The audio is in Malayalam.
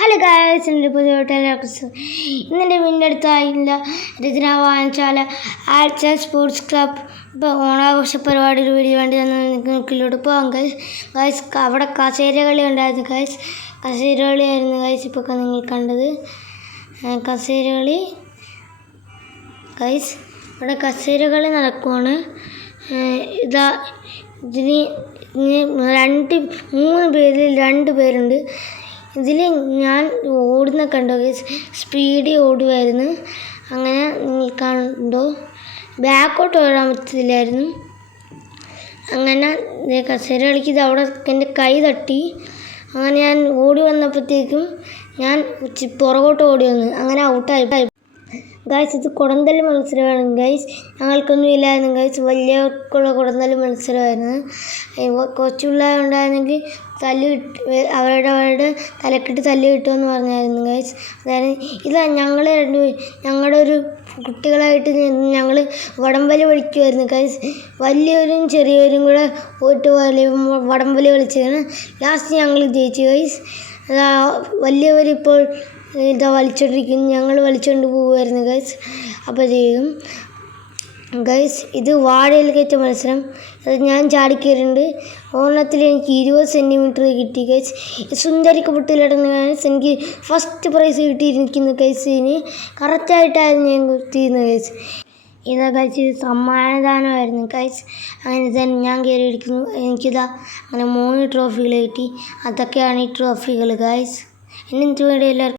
ഹലോ ഗായ്സ് എന്റെ പുതിയ എല്ലാവർക്കും ഇന്നെന്റെ വീടിന്റെ അടുത്തായില്ല രചന വായനശാല ആഴ്ച സ്പോർട്സ് ക്ലബ്. ഇപ്പോൾ ഓണാഘോഷ ഒരു വീഡിയോ വേണ്ടി വന്ന് നിൽക്കിലോട്ട് പോകാം ഗൈസ് ഗൈസ് അവിടെ കസേര കളി ഉണ്ടായിരുന്നു ഗൈസ് കസേര കളിയായിരുന്നു ഗൈസ് ഇപ്പോൾ നിങ്ങൾ കണ്ടത്. കസേര കളി ഗൈസ് ഇവിടെ കസേര കളി നടക്കുവാണ് ഇതാ ഇതിന് രണ്ട് മൂന്ന് പേരിൽ രണ്ട് പേരുണ്ട്. ഇതിൽ ഞാൻ ഓടുന്ന കണ്ടോ സ്പീഡിൽ ഓടുമായിരുന്നു അങ്ങനെ കണ്ടോ ബാക്കോട്ട് ഓടാൻ പറ്റത്തില്ലായിരുന്നു. അങ്ങനെ കസേര കളിക്കത് അവിടെ എന്റെ കൈ തട്ടി. അങ്ങനെ ഞാൻ ഓടി വന്നപ്പോഴത്തേക്കും ഞാൻ പുറകോട്ട് ഓടി വന്നു. അങ്ങനെ ഔട്ടായി ഗൈസ് ഇത് കുടന്തൽ മത്സരമാണ്. ഗൈസ് ഞങ്ങൾക്കൊന്നും ഇല്ലായിരുന്നു. ഗൈസ് വലിയ കുടന്തൽ മത്സരമായിരുന്നു. കൊച്ചുപിള്ളേർ ഉണ്ടായിരുന്നെങ്കിൽ തല്ല് കിട്ടി അവരുടെ അവരുടെ തലക്കിട്ട് തല്ല് കിട്ടുമെന്ന് പറഞ്ഞായിരുന്നു ഗൈസ് അതായത് ഇതാ ഞങ്ങൾ രണ്ട് ഞങ്ങളുടെ ഒരു കുട്ടികളായിട്ട് ഞങ്ങൾ വടംവലി കളിക്കുമായിരുന്നു ഗൈസ് വലിയവരും ചെറിയവരും കൂടെ പോയിട്ട് വലിയ വടംവലി വിളിച്ചിരുന്നു ലാസ്റ്റ് ഞങ്ങൾ ജയിച്ചു ഗൈസ് വലിയവരിപ്പോൾ ഇതാ വലിച്ചോണ്ടിരിക്കുന്നു. ഞങ്ങൾ വലിച്ചോണ്ട് പോവുമായിരുന്നു ഗൈസ് ചെയ്യും. ഗൈസ് ഇത് വാഴയിൽ കയറ്റ മത്സരം. അത് ഞാൻ ചാടിക്കയറുണ്ട് ഓണത്തിൽ എനിക്ക് ഇരുപത് സെന്റിമീറ്റർ കിട്ടി ഗൈസ് സുന്ദരിക്കപ്പെട്ടിലടങ്ങ് ഗൈസ് എനിക്ക് ഫസ്റ്റ് പ്രൈസ് കിട്ടിയിരിക്കുന്നു ഗൈസിന് കറക്റ്റായിട്ടായിരുന്നു ഞാൻ കുത്തിയിരുന്നത് ഗൈസ് ഇതാ ഇത് സമ്മാനദാനമായിരുന്നു ഗൈസ് അങ്ങനെ തന്നെ ഞാൻ കയറി ഇരിക്കുന്നു എനിക്കിതാ അങ്ങനെ മൂന്ന് ട്രോഫികൾ കിട്ടി. അതൊക്കെയാണ് ഈ ട്രോഫികൾ ഗൈസ് എന്നെ വേണ്ടി എല്ലാവർക്കും